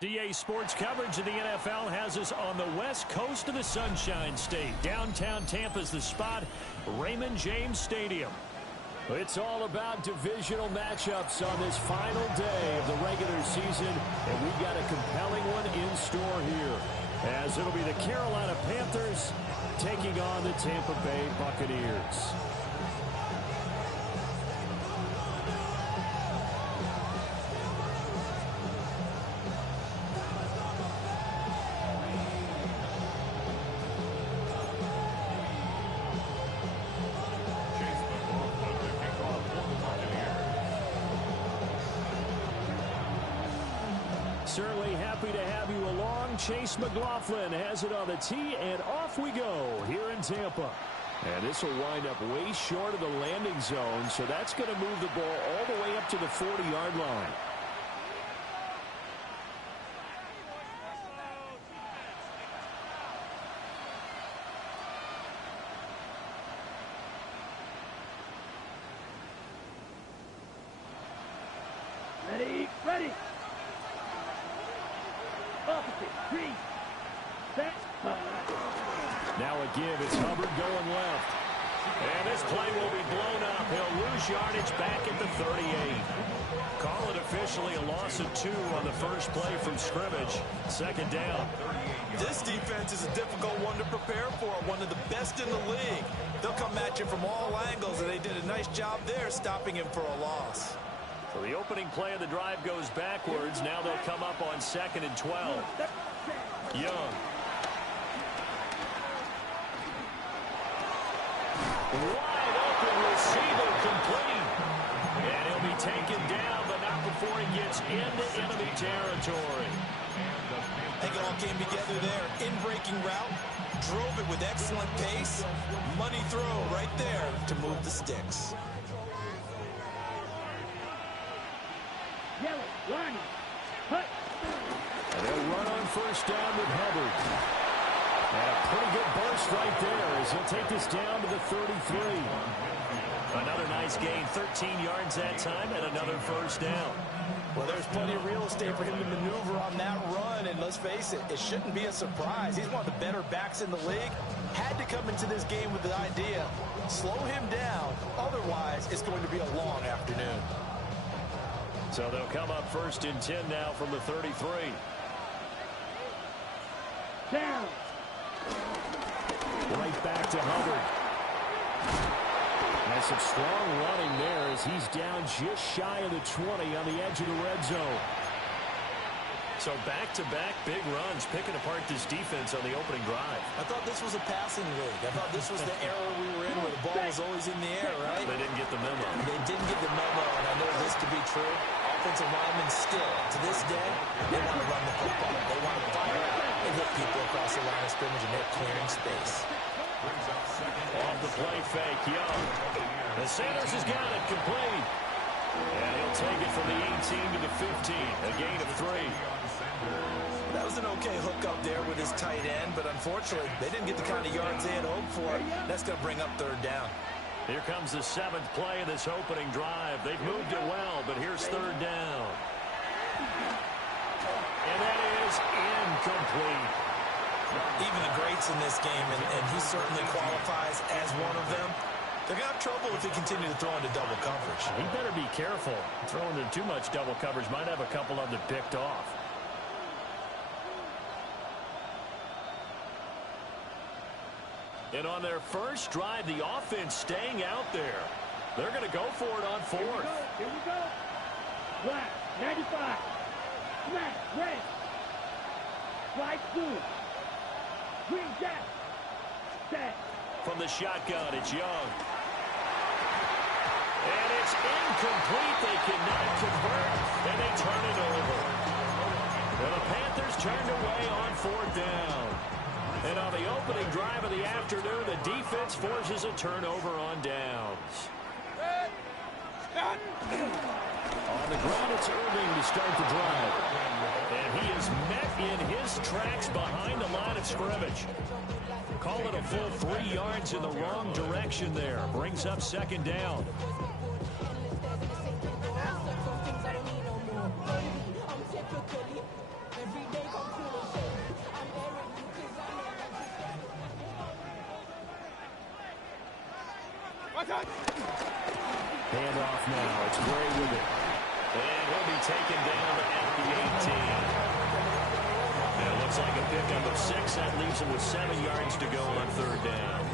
DA Sports coverage of the NFL has us on the west coast of the Sunshine State. Downtown Tampa's the spot, Raymond James Stadium. It's all about divisional matchups on this final day of the regular season, and we've got a compelling one in store here, as it'll be the Carolina Panthers taking on the Tampa Bay Buccaneers. Certainly happy to have you along. Chase McLaughlin has it on the tee, and off we go here in Tampa. And this will wind up way short of the landing zone, so that's going to move the ball all the way up to the 40-yard line. Ready. Now a give. It's Hubbard going left. And this play will be blown up. He'll lose yardage back at the 38. Call it officially a loss of 2 on the first play from scrimmage. Second down. This defense is a difficult one to prepare for. One of the best in the league. They'll come at you from all angles, and they did a nice job there stopping him for a loss. So the opening play of the drive goes backwards. Now they'll come up on 2nd and 12. Young. Wide open receiver complete. And he'll be taken down, but not before he gets into enemy territory. I think it all came together there. In-breaking route. Drove it with excellent pace. Money throw right there to move the sticks. And they'll run on first down with Hubbard. And a pretty good burst right there as he'll take this down to the 33. Another nice gain, 13 yards that time, and another first down. Well, there's plenty of real estate for him to maneuver on that run, and let's face it, it shouldn't be a surprise. He's one of the better backs in the league. Had to come into this game with the idea, slow him down, otherwise it's going to be a long afternoon. So they'll come up 1st and 10 now from the 33. Down. Right back to Hubbard. And some strong running there as he's down just shy of the 20 on the edge of the red zone. So back-to-back big runs, picking apart this defense on the opening drive. I thought this was a passing league. I thought this was the era we were in where the ball was always in the air, right? They didn't get the memo. They didn't get the memo, and I know this to be true. Offensive linemen still, to this day, they want to run the football. They want to fire out and hit people across the line of scrimmage, and they're clearing space. Off the play fake, Young. The Sanders has got it complete. And he'll take it from the 18 to the 15. A gain of 3. That was an okay hookup there with his tight end, but unfortunately, they didn't get the kind of yards they had hoped for. That's going to bring up 3rd down. Here comes the 7th play of this opening drive. They've moved it well, but here's 3rd down. And that is incomplete. Even the greats in this game, and he certainly qualifies as one of them, they're going to have trouble if they continue to throw into double coverage. He better be careful. Throwing into too much double coverage might have a couple of them picked off. And on their first drive, the offense staying out there. They're going to go for it on 4th. Here we go. Black, 95. Black, red. White, blue. Green, jack. Set. From the shotgun, it's Young. And it's incomplete. They cannot convert, and they turn it over. And the Panthers turned away on 4th down. And on the opening drive of the afternoon, the defense forces a turnover on downs. On the ground, it's Irving to start the drive. And he is met in his tracks behind the line of scrimmage. Call it a full 3 yards in the wrong direction there. Brings up 2nd down. Handoff now. It's Gray with it. And he'll be taken down at the 18. And it looks like a pickup of 6. That leaves him with 7 yards to go on 3rd down.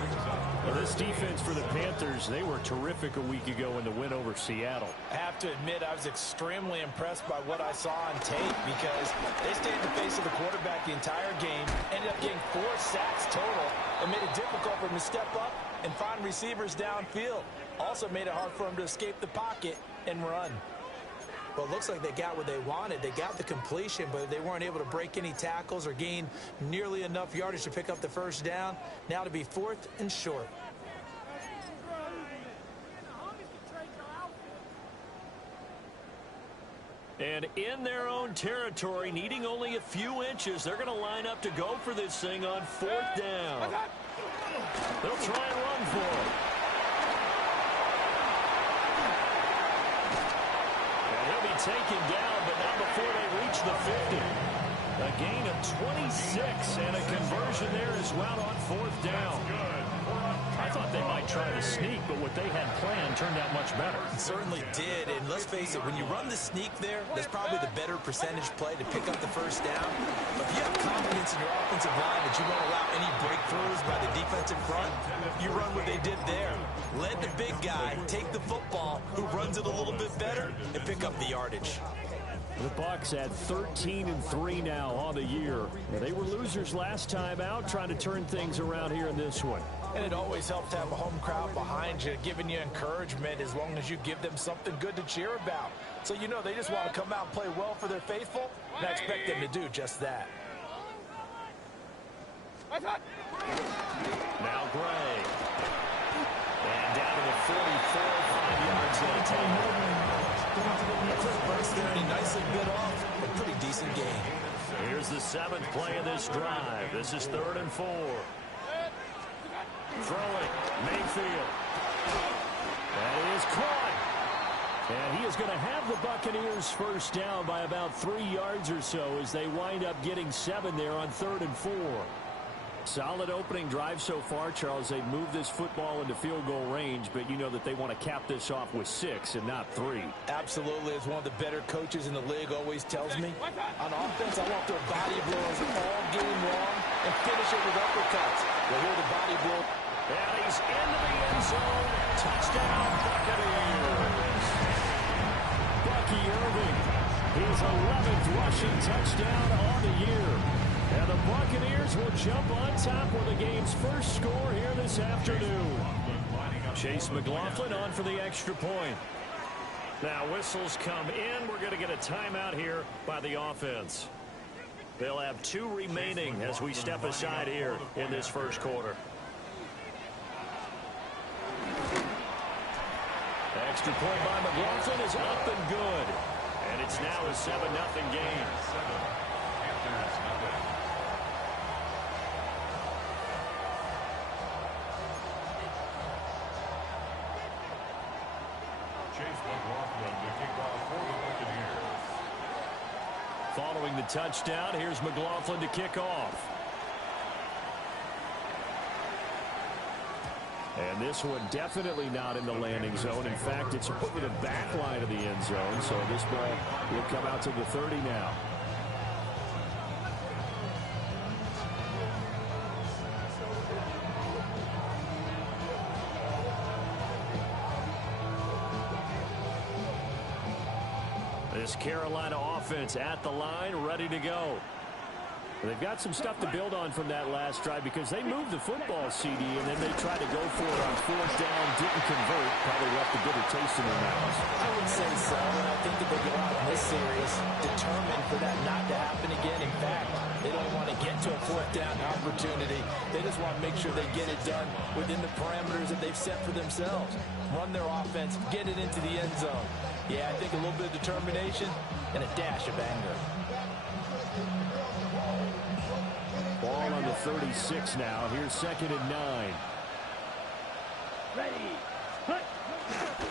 Well, this defense for the Panthers, they were terrific a week ago in the win over Seattle. I have to admit, I was extremely impressed by what I saw on tape because they stayed in the face of the quarterback the entire game, ended up getting 4 sacks total, and made it difficult for him to step up and find receivers downfield. Also made it hard for him to escape the pocket and run. Well, it looks like they got what they wanted. They got the completion, but they weren't able to break any tackles or gain nearly enough yardage to pick up the 1st down. Now to be 4th and short. And in their own territory, needing only a few inches, they're going to line up to go for this thing on 4th down. They'll try and run for it. Taken down, but not before they reach the 50. A gain of 26 and a conversion there as well on 4th down. I thought they might try to sneak, but what they had planned turned out much better. It certainly did, and let's face it, when you run the sneak there, that's probably the better percentage play to pick up the 1st down. But if you have confidence in your offensive line that you won't allow any breakthroughs by the defensive front, you run what they did there. Let the big guy take the football, who runs it a little bit better, and pick up the yardage. The Bucs at 13-3 now on the year. They were losers last time out, trying to turn things around here in this one. And it always helps to have a home crowd behind you, giving you encouragement as long as you give them something good to cheer about. So you know they just want to come out and play well for their faithful, and I expect them to do just that. Now Gray. And down to the 44, 5 yards they'll take. A quick burst there, and he nicely bit off a pretty decent gain. Here's the 7th play of this drive. This is 3rd and 4. Throwing, Mayfield. That is caught. And he is going to have the Buccaneers 1st down by about 3 yards or so as they wind up getting 7 there on 3rd and 4. Solid opening drive so far, Charles. They've moved this football into field goal range, but you know that they want to cap this off with 6 and not 3. Absolutely. As one of the better coaches in the league always tells me, on offense, I want their body blows all game long and finish it with uppercuts. Well, here the body blow. And he's into the end zone. Touchdown, Buccaneers. Bucky Irving, his 11th rushing touchdown on the year. And the Buccaneers will jump on top with the game's first score here this afternoon. Chase McLaughlin on for the extra point. Now whistles come in. We're going to get a timeout here by the offense. They'll have 2 remaining as we step aside here in this first quarter. Extra point by McLaughlin is up and good. And it's now a 7-0 game. Following the touchdown, here's McLaughlin to kick off. And this one definitely not in the landing zone. In fact, it's over the back line of the end zone. So this ball will come out to the 30 now. This Carolina offense at the line, ready to go. They've got some stuff to build on from that last drive because they moved the football, CD, and then they tried to go for it on 4th down, didn't convert, probably left a bitter taste in their mouths. I would say so, and I think that they go out in this series determined for that not to happen again. In fact, they don't want to get to a 4th down opportunity. They just want to make sure they get it done within the parameters that they've set for themselves. Run their offense, get it into the end zone. Yeah, I think a little bit of determination and a dash of anger. Ball on the 36 now. Here's 2nd and 9. Ready. Hut.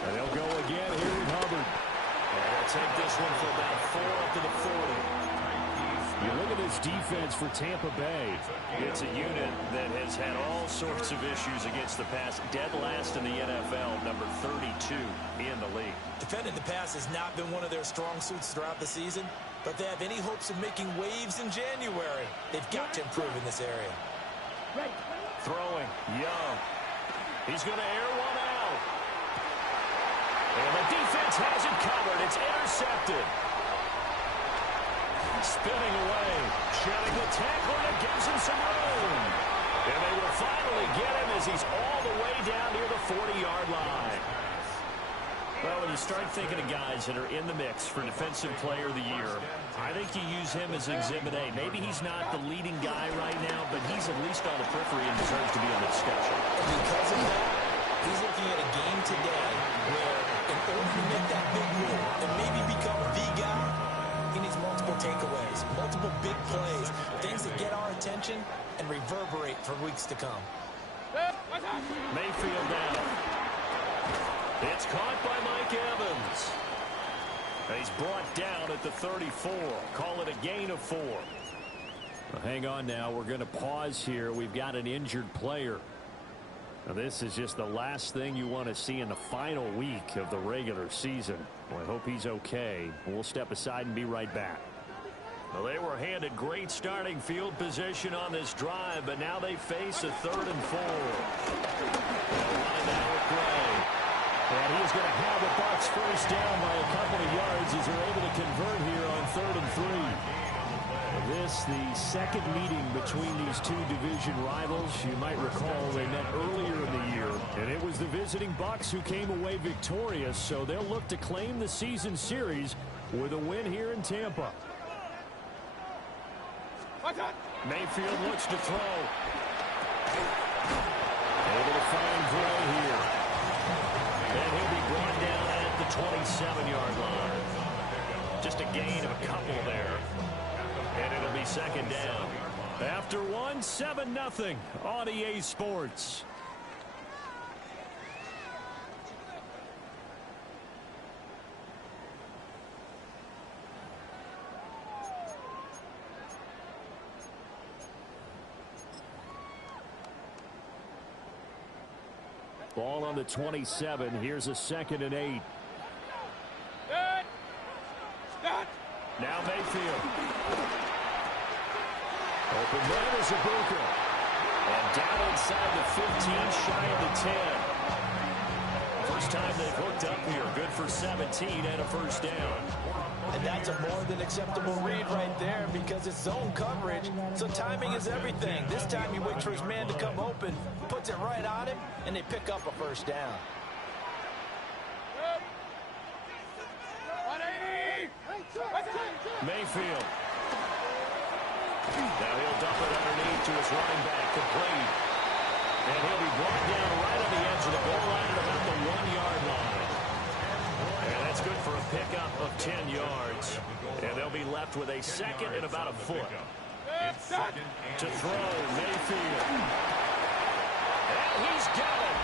And they'll go again here with Hubbard. And they'll take this one for about 4 up to the 40. You look at this defense for Tampa Bay. It's a unit that has had all sorts of issues against the pass. Dead last in the NFL, number 32 in the league. Defending the pass has not been one of their strong suits throughout the season, but they have any hopes of making waves in January. They've got to improve in this area. Throwing, Young. He's going to air one out. And the defense has it covered. It's intercepted. Spinning away. Shedding the tackle, and it gives him some room. And they will finally get him as he's all the way down near the 40-yard line. Well, when you start thinking of guys that are in the mix for Defensive Player of the Year, I think you use him as Exhibit A. Maybe he's not the leading guy right now, but he's at least on the periphery and deserves to be on the discussion. And because of that, he's looking at a game today where in order to make that big move and maybe become the guy, he needs multiple takeaways, multiple big plays, things that get our attention and reverberate for weeks to come. Mayfield down. It's caught by Mike Evans. He's brought down at the 34. Call it a gain of 4. Well, hang on now. We're going to pause here. We've got an injured player. Now, this is just the last thing you want to see in the final week of the regular season. Well, I hope he's okay. We'll step aside and be right back. Well, they were handed great starting field position on this drive, but now they face a 3rd and 4. Line now with Gray. And he's going to have the Bucs first down by a couple of yards as they're able to convert here on 3rd and 3. This, the second meeting between these two division rivals. You might recall they met earlier in the year, and it was the visiting Bucs who came away victorious, so they'll look to claim the season series with a win here in Tampa. Mayfield looks to throw. Able to find Gray here. And he'll be brought down at the 27-yard line. Just a gain of a couple there. And it'll be 2nd down. After one, 7-0 on EA Sports. Ball on the 27. Here's a 2nd and 8. Now Mayfield. Open man is Ibuka. And down inside the 15, shy of the 10. First time they've hooked up here. Good for 17 and a first down. And that's a more than acceptable read right there because it's zone coverage, so timing is everything. This time he waits for his man to come open, puts it right on him, and they pick up a first down. Mayfield. Now he'll dump it underneath to his running back, complete. And he'll be brought down right on the edge of the goal line at about the 1-yard line. And that's good for a pickup of 10 yards. And they'll be left with a 2nd and about a foot. To throw, Mayfield. And he's got it.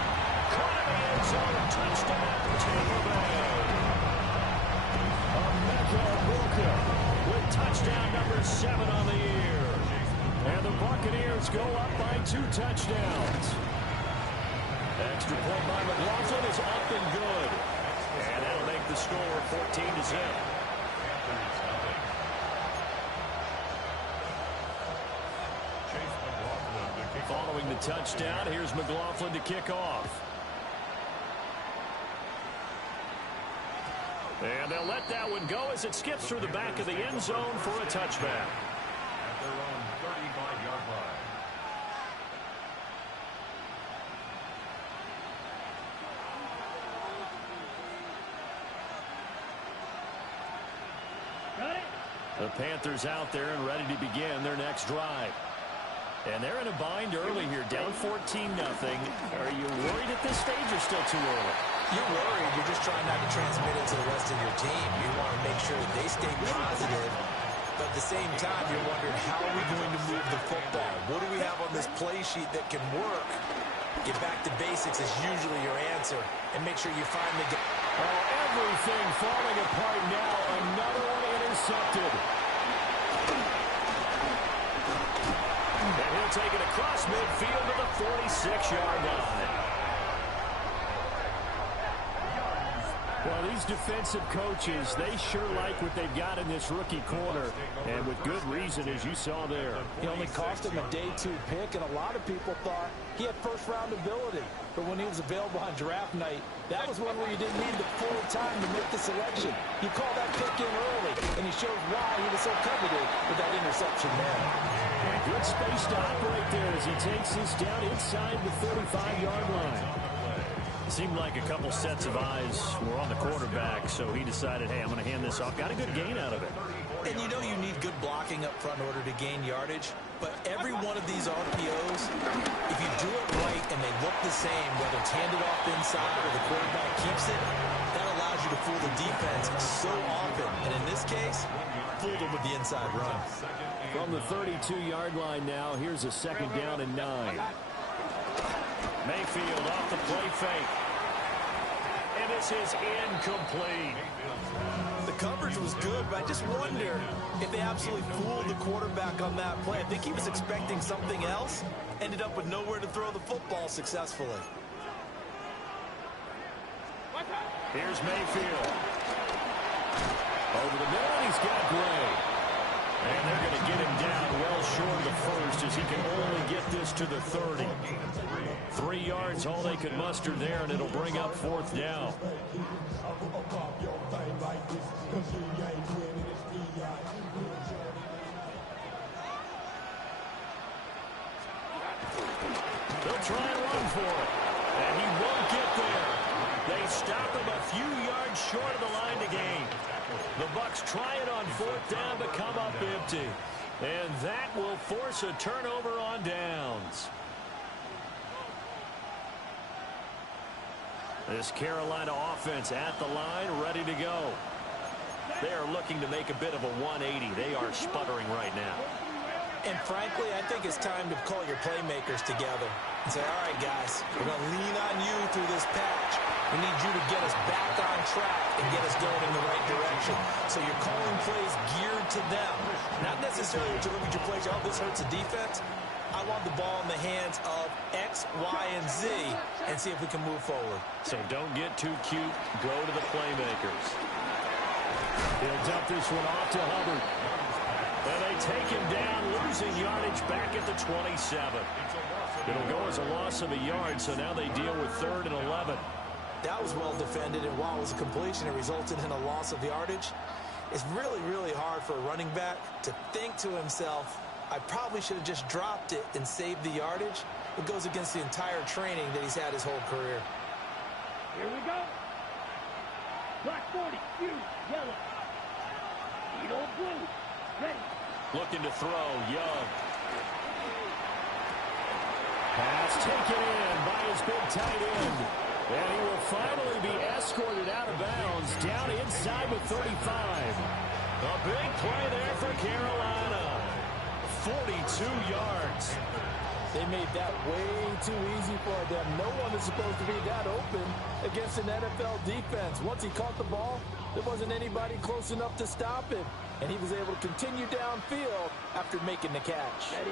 Caught in the end zone. Touchdown, Tampa Bay. Ibuka with touchdown number 7 on the year. And the Buccaneers go up by 2 touchdowns. Extra point by McLaughlin is up and good. And that'll make the score 14-0. Following the touchdown, here's McLaughlin to kick off. And they'll let that one go as it skips through the back of the end zone for a touchback. At their own 35-yard line. The Panthers out there and ready to begin their next drive. And they're in a bind early here, down 14-0. Are you worried at this stage or still too early? You're worried. You're just trying not to transmit it to the rest of your team. You want to make sure that they stay positive. But at the same time, you're wondering, how are we going to move the football? What do we have on this play sheet that can work? Get back to basics is usually your answer. And make sure you finally get... Oh, everything falling apart now. Another one intercepted. He'll take it across midfield to the 46-yard line. Well, these defensive coaches, they sure like what they've got in this rookie corner, and with good reason, as you saw there. He only cost him a day 2 pick, and a lot of people thought he had first-round ability. But when he was available on draft night, that was one where you didn't need the full time to make the selection. You call that pick in early, and he shows why he was so coveted with that interception there. And good space to operate there as he takes this down inside the 35-yard line. It seemed like a couple sets of eyes were on the quarterback, so he decided, hey, I'm going to hand this off. Got a good gain out of it. And you know you need good blocking up front in order to gain yardage, but every one of these RPOs, if you do it right and they look the same, whether it's handed off inside or the quarterback keeps it, that allows you to fool the defense so often. And in this case, fooled them with the inside run. From the 32-yard line now, here's a second down and 9. Mayfield off the play fake. And this is incomplete. The coverage was good, but I just wonder if they absolutely fooled the quarterback on that play. I think he was expecting something else, ended up with nowhere to throw the football successfully. Here's Mayfield. Over the middle, and he's got Gray. And they're going to get him down well short of the first as he can only get this to the 30. 3 yards, all they could muster there, and it'll bring up 4th down. They'll try and run for it, and he won't get there. They stop him a few yards short of the line to gain. The Bucs try it on 4th down to come up empty. And that will force a turnover on downs. This Carolina offense at the line, ready to go. They are looking to make a bit of a 180. They are sputtering right now. And frankly, I think it's time to call your playmakers together and say, all right, guys, we're going to lean on you through this patch. We need you to get us back on track and get us going in the right direction. So you're calling plays geared to them. Not necessarily to look at your plays, oh, this hurts the defense. I want the ball in the hands of X, Y, and Z and see if we can move forward. So don't get too cute. Go to the playmakers. He'll dump this one off to Hubbard. And they take him down, losing yardage back at the 27. It'll go as a loss of a yard, so now they deal with 3rd and 11. That was well defended, and while it was a completion, it resulted in a loss of yardage. It's really, really hard for a running back to think to himself, I probably should have just dropped it and saved the yardage. It goes against the entire training that he's had his whole career. Here we go. Black 40, blue, yellow. Eagle blue. Ready. Looking to throw, Young. Pass taken in by his big tight end. And he will finally be escorted out of bounds down inside the 35. A big play there for Carolina. 42 yards. They made that way too easy for them. No one is supposed to be that open against an NFL defense. Once he caught the ball, there wasn't anybody close enough to stop him. And he was able to continue downfield after making the catch. A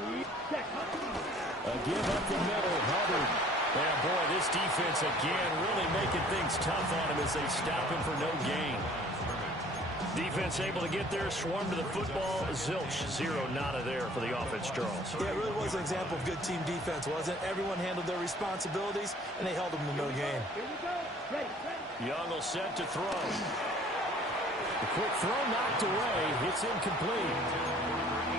give up the middle, Hubbard. And boy, this defense again really making things tough on him as they stop him for no gain. Defense able to get there, swarm to the football. Zilch, 0 nada there for the offense, Charles. Yeah, it really was an example of good team defense, wasn't it? Everyone handled their responsibilities, and they held them to no gain. Here we go. Ready. Young will set to throw. The quick throw knocked away. It's incomplete.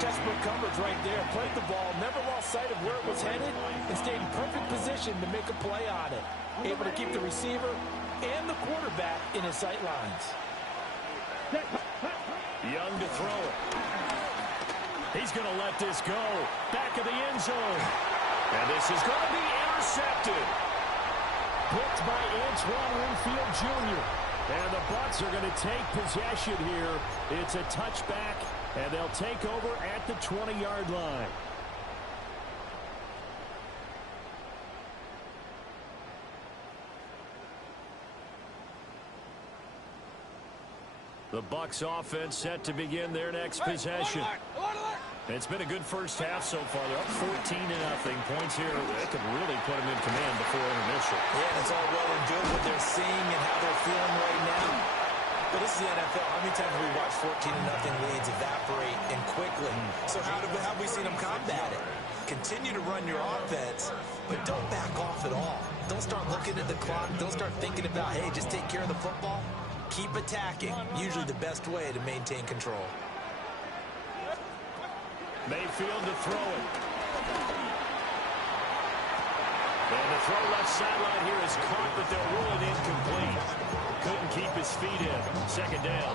Textbook coverage right there. Played the ball, never lost sight of where it was headed, and stayed in perfect position to make a play on it. Able to keep the receiver and the quarterback in his sight lines. Young to throw it. He's going to let this go. Back of the end zone. And this is going to be intercepted. Picked by Antoine Winfield Jr. And the Bucs are going to take possession here. It's a touchback, and they'll take over at the 20-yard line. The Bucs offense set to begin their next possession. It's been a good first half so far. They're up 14-0. Points here that could really put them in command before intermission. Yeah, it's all well and good what they're seeing and how they're feeling right now. But this is the NFL. How many times have we watched 14-0 leads evaporate and quickly? So how have we seen them combat it? Continue to run your offense, but don't back off at all. Don't start looking at the clock. Don't start thinking about, hey, just take care of the football. Keep attacking. Usually the best way to maintain control. Mayfield to throw it. And the throw left sideline here is caught, but they'll rule it incomplete. Couldn't keep his feet in. Second down.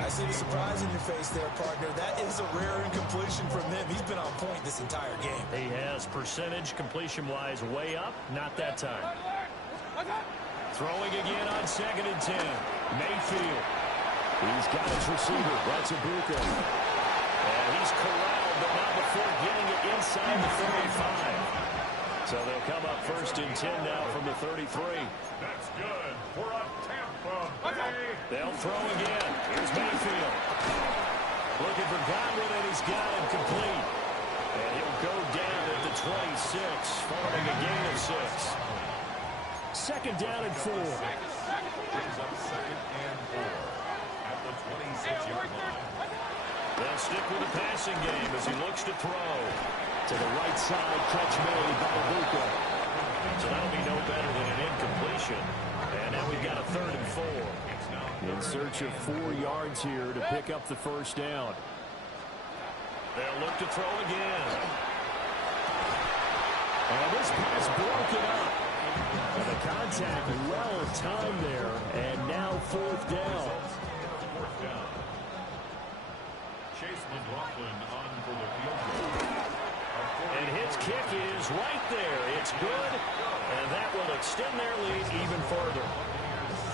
I see the surprise in your face there, partner. That is a rare incompletion from him. He's been on point this entire game. He has percentage completion-wise way up. Not that time. Throwing again on 2nd and 10. Mayfield. He's got his receiver. That's Ibuka. And he's corralled, but not before getting it inside the 35. So they'll come up 1st and 10 now from the 33. That's good for a Tampa Bay. They'll throw again. Here's Mayfield. Looking for Godwin, and he's got him complete. And he'll go down at the 26, following a gain of 6. 2nd down and 4. Brings up 2nd and 4 at the 26-yard line. They'll stick with the passing game as he looks to throw. To the right side, catch made by Ibuka. So that'll be no better than an incompletion. And now we've got a 3rd and 4. In search of 4 yards here to pick up the first down. They'll look to throw again. And this pass broken up. And the contact well timed there. And now 4th down. Chase McLaughlin on for the field goal. And his kick is right there. It's good. And that will extend their lead even further.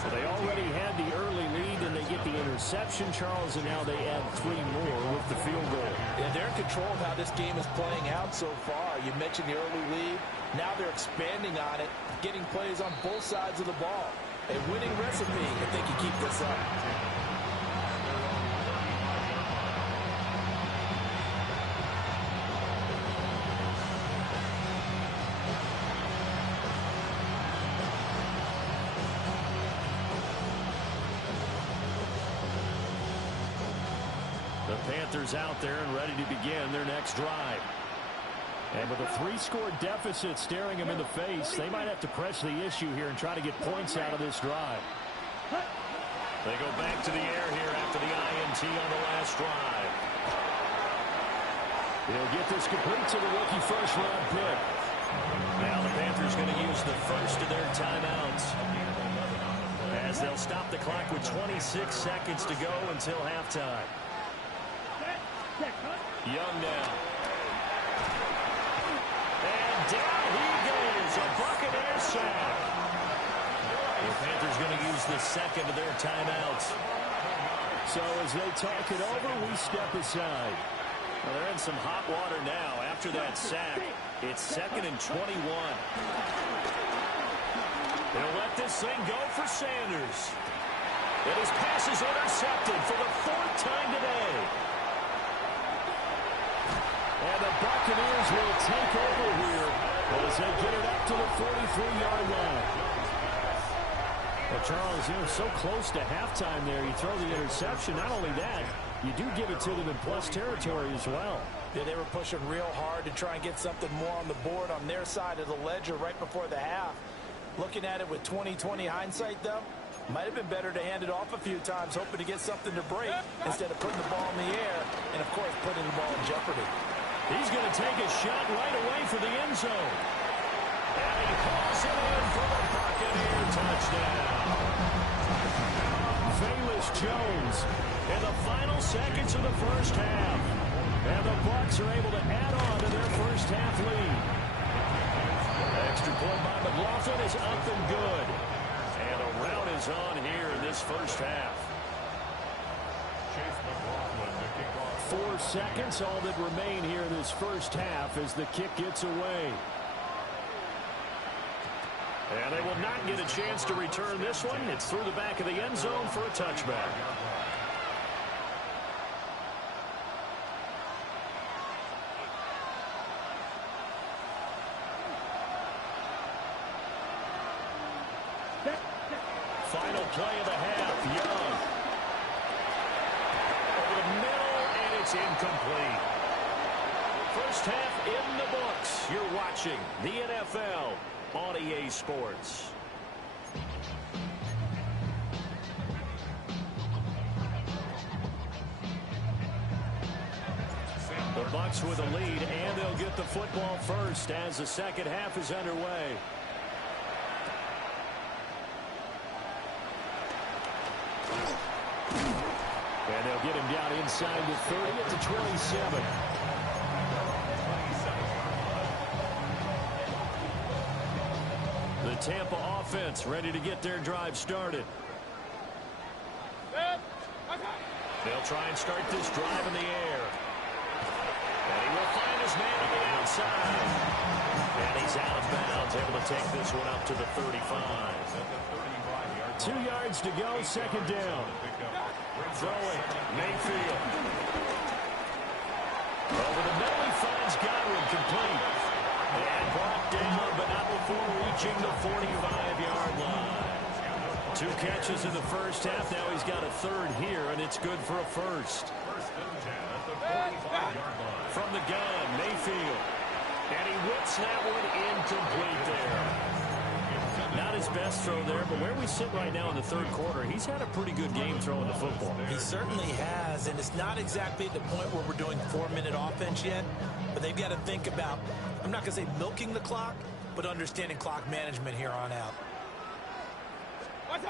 So they already had the early lead, and they get the interception, Charles, and now they add 3 more with the field goal. Yeah, they're in control of how this game is playing out so far. You mentioned the early lead. Now they're expanding on it, getting plays on both sides of the ball. A winning recipe if they can keep this up. The Panthers out there and ready to begin their next drive. And with a 3-score deficit staring them in the face, they might have to press the issue here and try to get points out of this drive. They go back to the air here after the INT on the last drive. He'll get this complete to the rookie first-round pick. Now the Panthers going to use the first of their timeouts, as they'll stop the clock with 26 seconds to go until halftime. Young now. And down he goes. A Buccaneer sack. The Panthers going to use the second of their timeouts. So as they talk it over, we step aside. Well, they're in some hot water now. After that sack, it's 2nd and 21. They'll let this thing go for Sanders. And his pass is intercepted for the 4th time today. And the Buccaneers will take over here as they get it up to the 43-yard line. Well, Charles, you know, so close to halftime there. You throw the interception. Not only that, you do give it to them in plus territory as well. Yeah, they were pushing real hard to try and get something more on the board on their side of the ledger right before the half. Looking at it with 20/20 hindsight, though, might have been better to hand it off a few times, hoping to get something to break instead of putting the ball in the air and, of course, putting the ball in jeopardy. He's going to take a shot right away for the end zone. And he hauls it in for the Buccaneer touchdown. Velus Jones in the final seconds of the first half. And the Bucs are able to add on to their first half lead. Extra point by McLaughlin is up and good. And a rout is on here in this first half. Chase McLaughlin to kick off. 4 seconds, all that remain here in this first half as the kick gets away. And they will not get a chance to return this one. It's through the back of the end zone for a touchback. play of the half. Young. Over the middle, and it's incomplete. First half in the books. You're watching the NFL on EA Sports. The Bucs with a lead, and they'll get the football first as the second half is underway. And they'll get him down inside the 30 at the 27. The Tampa offense ready to get their drive started. They'll try and start this drive in the air. And he will find his man on the outside. And he's out of bounds, able to take this one up to the 35. 2 yards to go, second down. Throwing, Mayfield. Over the middle, he finds Godwin, complete. And brought down, but not before reaching the 45-yard line. 2 catches in the first half. Now he's got a third here, and it's good for a first. From the gun, Mayfield. And he whips that one incomplete there. Not his best throw there, but where we sit right now in the third quarter, he's had a pretty good game throwing the football. He certainly has, and it's not exactly at the point where we're doing 4-minute offense yet, but they've got to think about, I'm not going to say milking the clock, but understanding clock management here on out. On the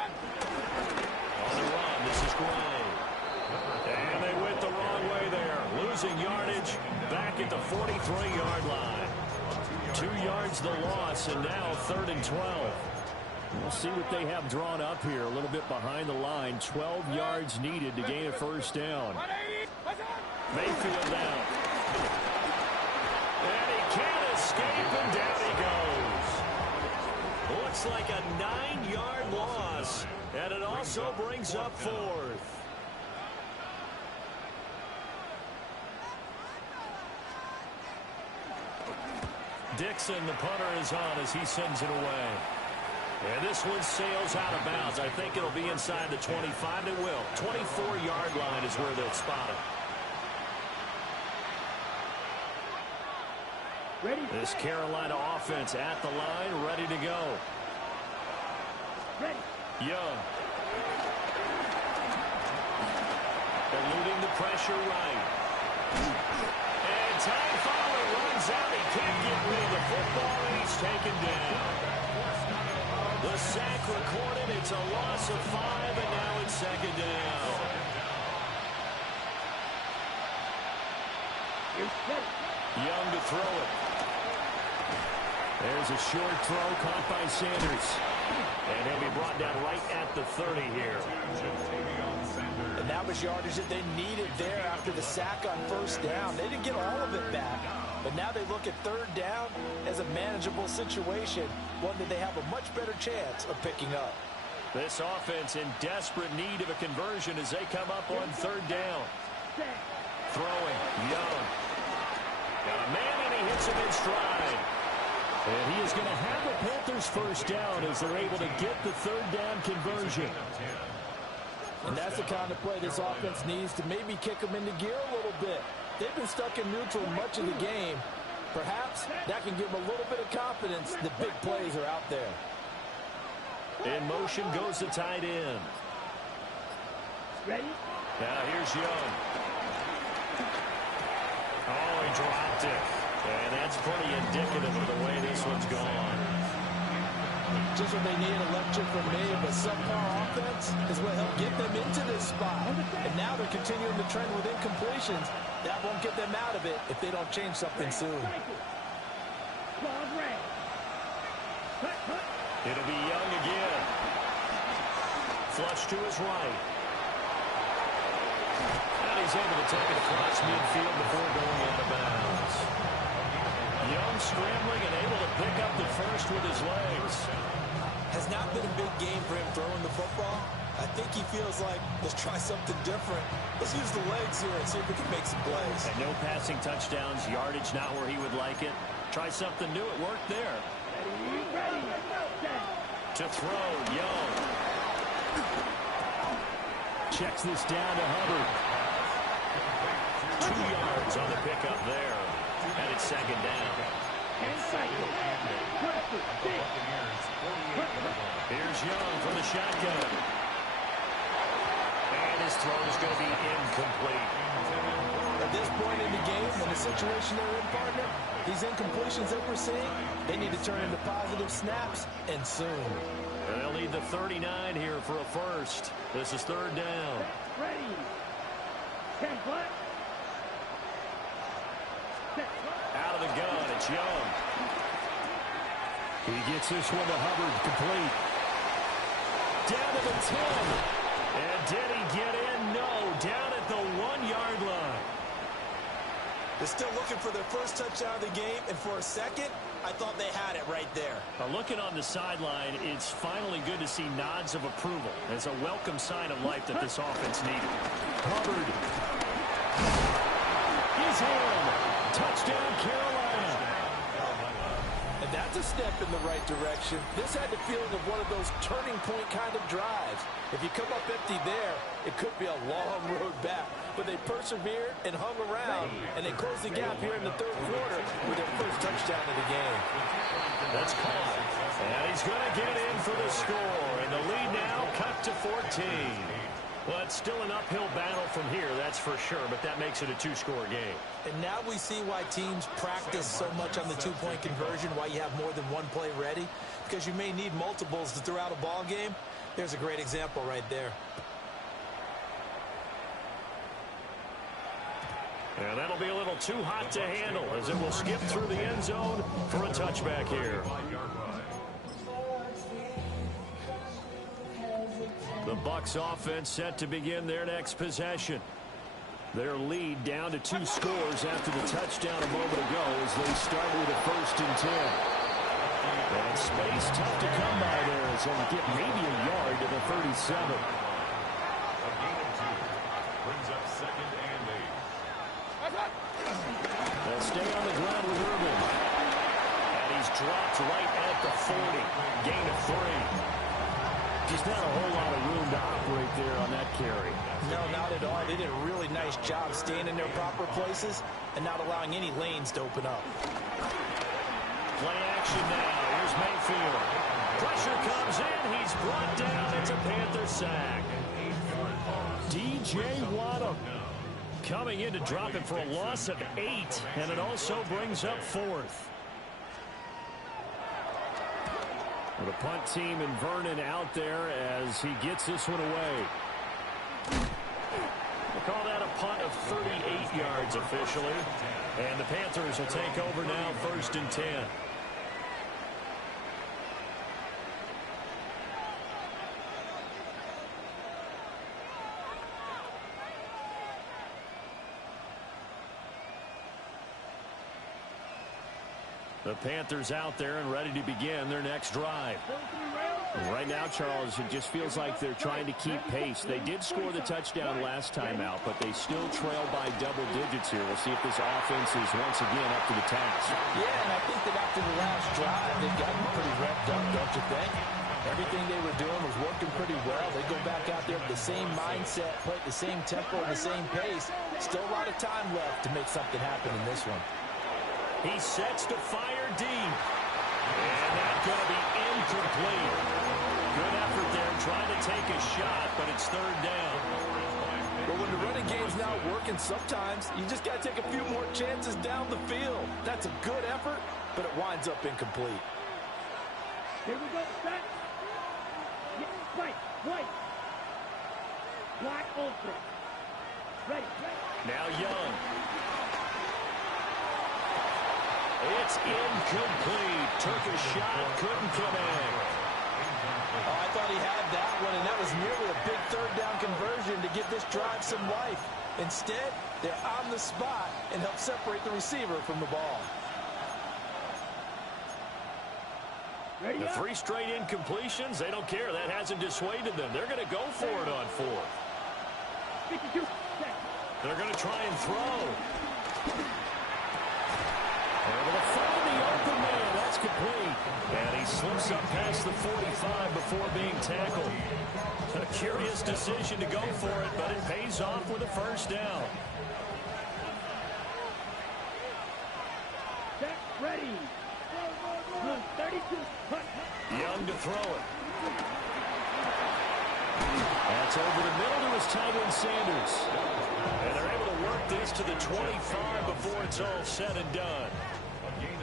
run, this is Gray. And they went the wrong way there. Losing yardage back at the 43-yard line. 2 yards the loss, and now 3rd and 12. We'll see what they have drawn up here. A little bit behind the line. 12 yards needed to gain a first down. Mayfield down. And he can't escape, and down he goes. Looks like a 9-yard loss, and it also brings up 4th. Dixon, the punter, is on as he sends it away. And this one sails out of bounds. I think it'll be inside the 25. It will. 24-yard line is where they'll spot it. Ready. This Carolina offense at the line, ready to go. Ready. Young. Eluding the pressure right. And Ty Fowler runs out. He can't get rid of the football, and he's taken down. The sack recorded. It's a loss of 5, and now it's second down. Young to throw it. There's a short throw caught by Sanders. And he'll be brought down right at the 30 here. And that was yardage that they needed there after the sack on first down. They didn't get all of it back. But now they look at 3rd down as a manageable situation, one that they have a much better chance of picking up. This offense in desperate need of a conversion as they come up on 3rd down. Throwing, Young. Got a man, and he hits him in stride. And he is going to have the Panthers first down as they're able to get the 3rd down conversion. And that's the kind of play this offense needs to maybe kick them into gear a little bit. They've been stuck in neutral much of the game. Perhaps that can give them a little bit of confidence that big plays are out there. In motion goes the tight end. Ready. Now here's Young. Oh, he dropped it. And that's pretty indicative of the way this one's gone. Just what they need, a lecture from me, but subpar offense is what helped get them into this spot. And now they're continuing to trend with incompletions. That won't get them out of it if they don't change something soon. It'll be Young again. Flush to his right. And he's able to take it across midfield before going out of bounds. Young scrambling and able to pick up the first with his legs. Has not been a big game for him throwing the football. I think he feels like, let's try something different. Let's use the legs here and see if we can make some plays. And no passing touchdowns, yardage not where he would like it. Try something new. It worked there. To throw, Young. Checks this down to Hubbard. 2 yards on the pickup there. And it's second down. Here's Young from the shotgun. And his throw is going to be incomplete. At this point in the game, in the situation they're in, partner, these incompletions that we're seeing, they need to turn into positive snaps, and soon. They'll need the 39 here for a first. This is third down. Ready. 10 flat. Out of the gun, it's Young. He gets this one to Hubbard, complete. Down to the 10. And did he get in? No, down at the 1-yard line. They're still looking for their first touchdown of the game, and for a second, I thought they had it right there. Looking on the sideline, it's finally good to see nods of approval. It's a welcome sign of life that this offense needed. Hubbard is in. Touchdown, Carolina. And that's a step in the right direction. This had the feeling of one of those turning point kind of drives. If you come up empty there, it could be a long road back. But they persevered and hung around, and they closed the gap here in the third quarter with their first touchdown of the game. That's caught. And he's going to get in for the score. And the lead now cut to 14. Well, it's still an uphill battle from here, that's for sure, but that makes it a 2-score game. And now we see why teams practice so much on the 2-point conversion, why you have more than one play ready, because you may need multiples to throw out a ball game. There's a great example right there. And that'll be a little too hot to handle as it will skip through the end zone for a touchback here. The Bucs offense set to begin their next possession. Their lead down to 2 scores after the touchdown a moment ago as they start with a 1st and 10. And space tough to come by there as they'll get maybe a yard to the 37. A gain of 2 brings up 2nd and 8. They'll stay on the ground with Urban. And he's dropped right at the 40. Gain of 3. Just not a whole lot of room to operate there on that carry. No, not at all. They did a really nice job staying in their proper places and not allowing any lanes to open up. Play action now. Here's Mayfield. Pressure comes in. He's brought down. It's a Panther sack. DJ Waddle coming in to drop it for a loss of 8, and it also brings up 4th. The punt team and Vernon out there as he gets this one away. We'll call that a punt of 38 yards officially. And the Panthers will take over now, 1st and 10. The Panthers out there and ready to begin their next drive. Right now, Charles, it just feels like they're trying to keep pace. They did score the touchdown last time out, but they still trail by double digits here. We'll see if this offense is once again up to the task. Yeah, and I think that after the last drive, they've gotten pretty revved up, don't you think? Everything they were doing was working pretty well. They go back out there with the same mindset, play at the same tempo, and the same pace. Still a lot of time left to make something happen in this one. He sets to fire deep. And that's going to be incomplete. Good effort there trying to take a shot, but it's 3rd down. But when the running game's not working, sometimes you just got to take a few more chances down the field. That's a good effort, but it winds up incomplete. Here we go, set. Right, white. Black ultra. Ready. Now Young. It's incomplete. Took a shot, couldn't connect. Oh, I thought he had that one, and that was nearly a big 3rd down conversion to give this drive some life. Instead, they're on the spot and help separate the receiver from the ball. The 3 straight incompletions, they don't care. That hasn't dissuaded them. They're going to go for it on 4th. They're going to try and throw. Able to find the open man. That's complete. And he slips up past the 45 before being tackled. A curious decision to go for it, but it pays off with a first down. Set, ready. 32. Young to throw it. That's over the middle to his tight end, Sanders. And they're able to work this to the 25 before it's all said and done.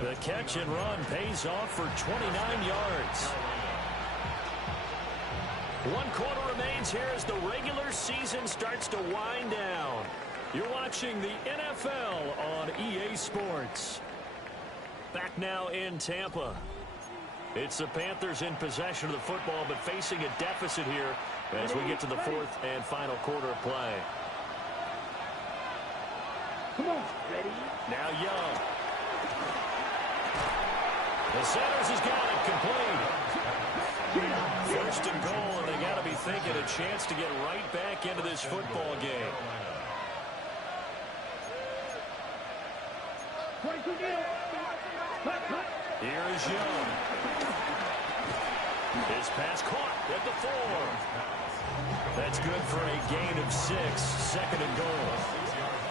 The catch and run pays off for 29 yards. 1 quarter remains here as the regular season starts to wind down. You're watching the NFL on EA Sports. Back now in Tampa. It's the Panthers in possession of the football, but facing a deficit here as we get to the 4th and final quarter of play. Come on, ready. Now Young. The Sanders has got it complete. First and goal, and they got to be thinking a chance to get right back into this football game. 22 deal. Cut. Here is Young. His pass caught at the 4. That's good for a gain of 6. 2nd and goal.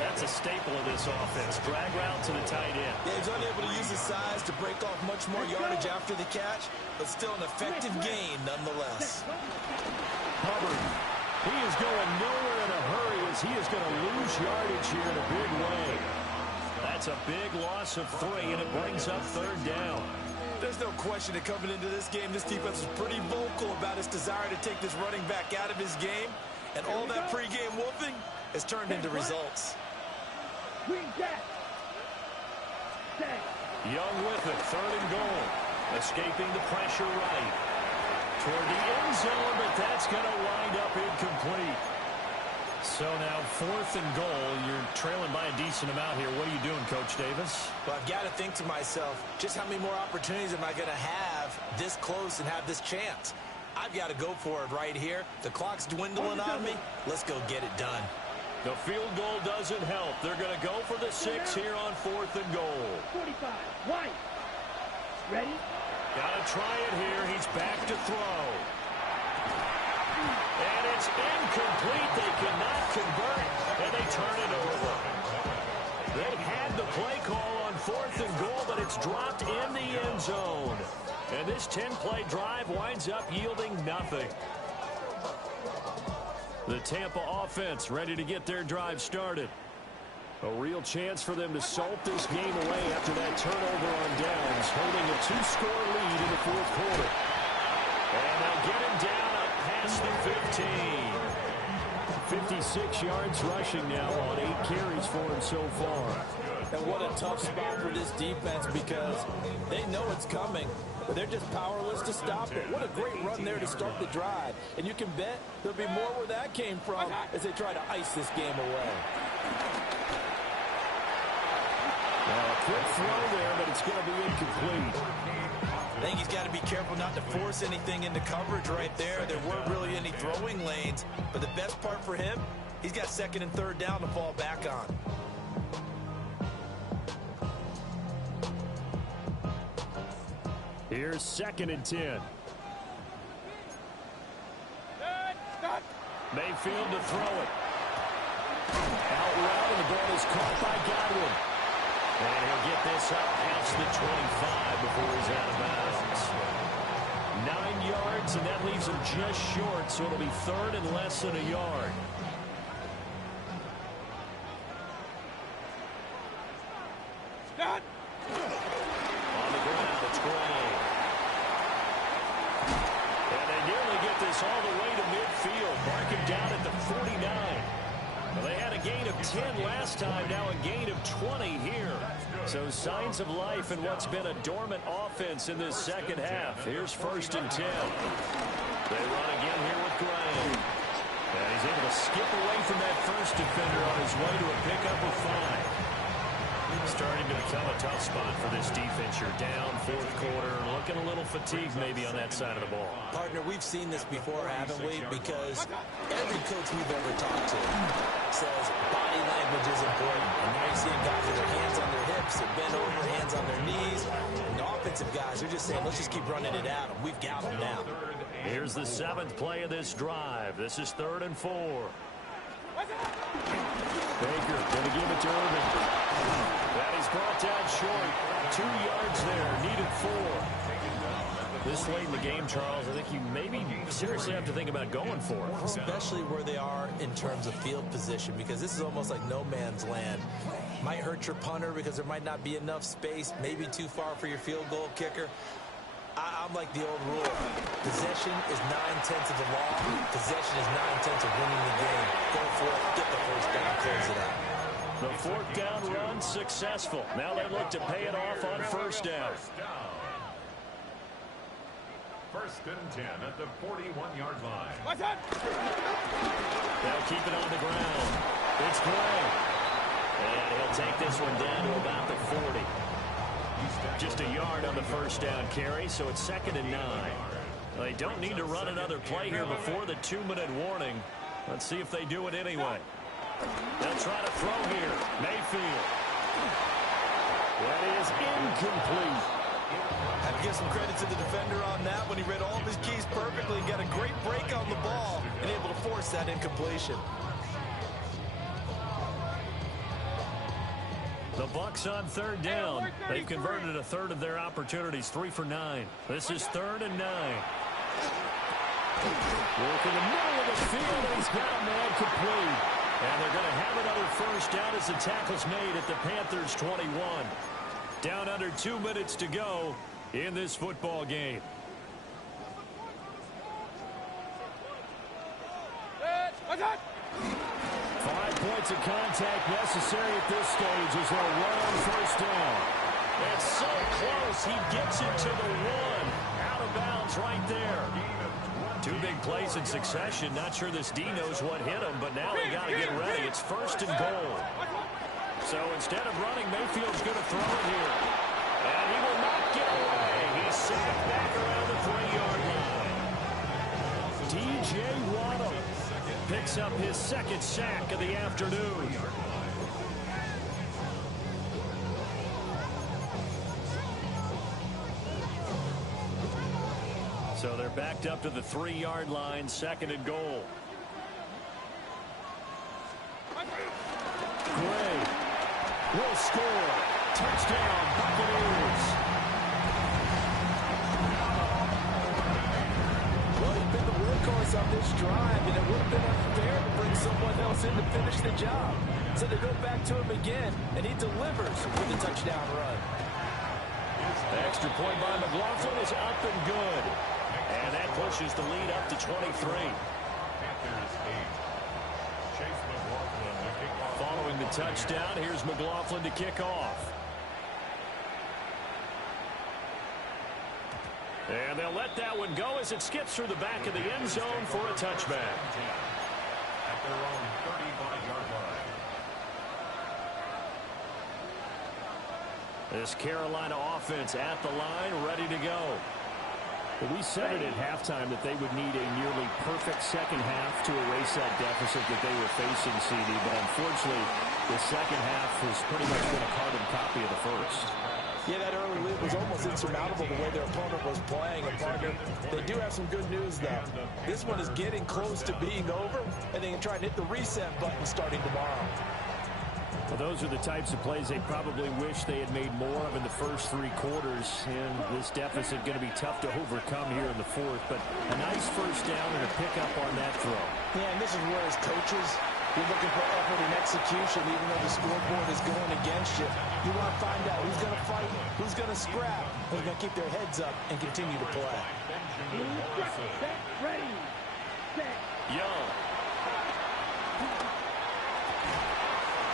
That's a staple of this offense. Drag route to the tight end. Yeah, he's unable to use his size to break off much more yardage after the catch, but still an effective gain nonetheless. Hubbard. He is going nowhere in a hurry as he is going to lose yardage here in a big way. That's a big loss of 3, and it brings up 3rd down. There's no question that coming into this game, this defense was pretty vocal about its desire to take this running back out of his game, and all that pregame wolfing has turned into results. Young with it, 3rd and goal. Escaping the pressure right. Toward the end zone, but that's going to wind up incomplete. So now 4th and goal. You're trailing by a decent amount here. What are you doing, Coach Davis? Well, I've got to think to myself, just how many more opportunities am I going to have this close and have this chance? I've got to go for it right here. The clock's dwindling on me. Let's go get it done. The field goal doesn't help. They're going to go for the 6 here on 4th and goal. 45. White. Ready? Got to try it here. He's back to throw. And it's incomplete. They cannot convert, and they turn it over. They had the play call on 4th and goal, but it's dropped in the end zone. And this 10-play drive winds up yielding nothing. The Tampa offense ready to get their drive started. A real chance for them to salt this game away after that turnover on downs, holding a 2-score lead in the 4th quarter. And they'll get him down up past the 15. 56 yards rushing now on 8 carries for him so far. And what a tough spot for this defense because they know it's coming, but they're just powerless to stop it. What a great run there to start the drive. And you can bet there'll be more where that came from as they try to ice this game away. A quick throw there, but it's going to be incomplete. I think he's got to be careful not to force anything into coverage right there. There weren't really any throwing lanes, but the best part for him, he's got 2nd and 3rd down to fall back on. Here's 2nd and 10. Mayfield to throw it. Out route, and the ball is caught by Godwin. And he'll get this up past the 25 before he's out of bounds. 9 yards, and that leaves him just short, so it'll be 3rd and less than a yard. Scott! On the ground, it's Gray. And they nearly get this all the way to midfield, marking down at the 49. Well, they had a gain of 10 last time, now a gain of 20 here. So signs of life in what's been a dormant offense in this 2nd half. Here's 1st and 10. They run again here with Gray. And he's able to skip away from that first defender on his way to a pickup of 5. Starting to become a tough spot for this defense. You're down 4th quarter, looking a little fatigued maybe on that side of the ball. Partner, we've seen this before, haven't we? Because every coach we've ever talked to says body language is important. And now you're seeing guys with their hands on their hips, they're bent over, hands on their knees. And offensive guys, they're just saying, let's just keep running it at them. We've got them now. Here's the 7th play of this drive. This is 3rd and 4. Baker going to give it to Irvin. That is brought down short. 2 yards there. Needed 4. This late in the game, Charles, I think you maybe seriously have to think about going for it. Especially where they are in terms of field position, because this is almost like no man's land. Might hurt your punter because there might not be enough space, maybe too far for your field goal kicker. I'm like the old rule. Possession is 9/10 of the law. Possession is 9/10 of winning the game. Go for it, get the first down, close it out. The 4th down run successful. Now they look to pay it off on 1st down. 1st and 10 at the 41-yard line. They'll keep it on the ground. It's Gray. And he'll take this one down to about the 40. Just a yard on the 1st down carry, so it's 2nd and 9. They don't need to run another play here before the 2-minute warning. Let's see if they do it anyway. They'll try to throw here. Mayfield. That is incomplete. Have to give some credit to the defender on that when he read all of his keys perfectly and got a great break on the ball and able to force that incompletion. The Bucs on 3rd down. They've converted a third of their opportunities, 3 for 9. This is 3rd and 9. Work in the middle of the field, and he's got a man complete. And they're going to have another 1st down as the tackle's made at the Panthers' 21. Down under 2 minutes to go in this football game. Five points of contact necessary at this stage as they'll run on 1st down. It's so close. He gets it to the 1. Out of bounds right there. 2 big plays in succession. Not sure this D knows what hit him, but now they got to get ready. It's 1st and goal. So instead of running, Mayfield's going to throw it here. And he will not get away. He's sacked back around the 3-yard line. T.J. Waddle picks up his 2nd sack of the afternoon. So they're backed up to the 3-yard line, 2nd and goal. Gray will score. Touchdown, Buccaneers. Well, he's been the workhorse on this drive, and it would have been unfair to bring someone else in to finish the job. So they go back to him again, and he delivers with the touchdown run. The extra point by McLaughlin is up and good. And that pushes the lead up to 23. Following the touchdown, here's McLaughlin to kick off. And they'll let that one go as it skips through the back of the end zone for a touchback. At their own 35-yard line. This Carolina offense at the line, ready to go. Well, we said it at halftime that they would need a nearly perfect second half to erase that deficit that they were facing, CD. But unfortunately, the second half has pretty much been a carbon copy of the first. Yeah, that early lead was almost insurmountable the way their opponent was playing. And partner, they do have some good news, though. This one is getting close to being over, and they can try and hit the reset button starting tomorrow. Well, those are the types of plays they probably wish they had made more of in the first 3 quarters. And this deficit going to be tough to overcome here in the 4th. But a nice 1st down and a pickup on that throw. Yeah, and this is where as coaches, you're looking for effort and execution, even though the scoreboard is going against you. You want to find out who's going to fight, who's going to scrap, who's going to keep their heads up and continue to play. Ready, set. Young.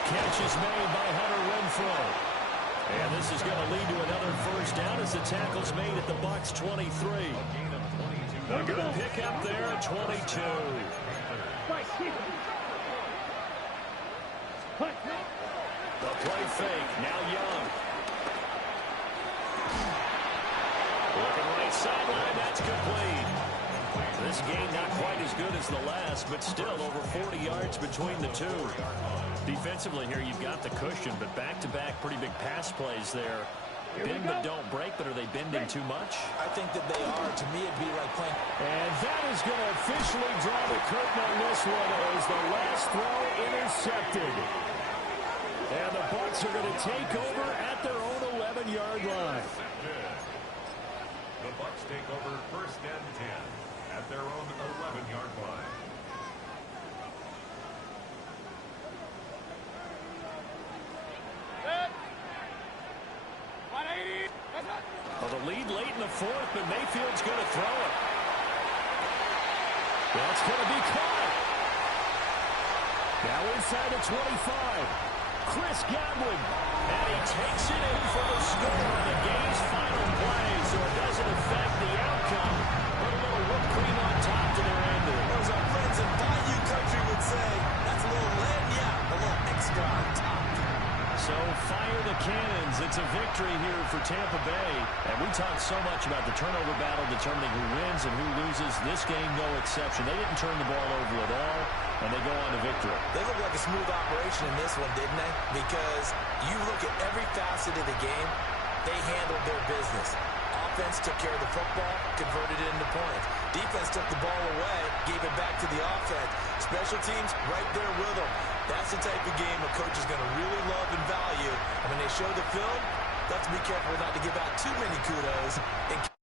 Catch is made by Hunter Renfrow. And this is going to lead to another 1st down as the tackle's made at the Bucs 23. A good pickup there at 22. The play fake, now Young. Looking right sideline, that's complete. This game not quite as good as the last, but still over 40 yards between the two. Defensively here, you've got the cushion, but back-to-back pretty big pass plays there bend but don't break, but are they bending too much? I think that they are. To me, it'd be like playing. And that is going to officially draw the curtain on this one as the last throw intercepted. And the Bucs are going to take over at their own 11-yard line. The Bucs take over 1st and 10 at their own 11-yard line. Well, the lead late in the 4th, but Mayfield's going to throw it. That's going to be caught. Now inside the 25. Chris Godwin. And he takes it in for the score on the game's final play, so it doesn't affect the outcome. Put a little whipped cream on top to their ending. As our friends in Bayou Country would say, that's a little lagniappe, a little extra on top. So fire the cannons. It's a victory here for Tampa Bay. And we talked so much about the turnover battle determining who wins and who loses. This game, no exception. They didn't turn the ball over at all, and they go on to victory. They look like a smooth operation in this one, didn't they? Because you look at every facet of the game, they handled their business. Offense took care of the football, converted it into points. Defense took the ball away, gave it back to the offense. Special teams right there with them. That's the type of game a coach is going to really love and value. And when they show the film, they have to be careful not to give out too many kudos. And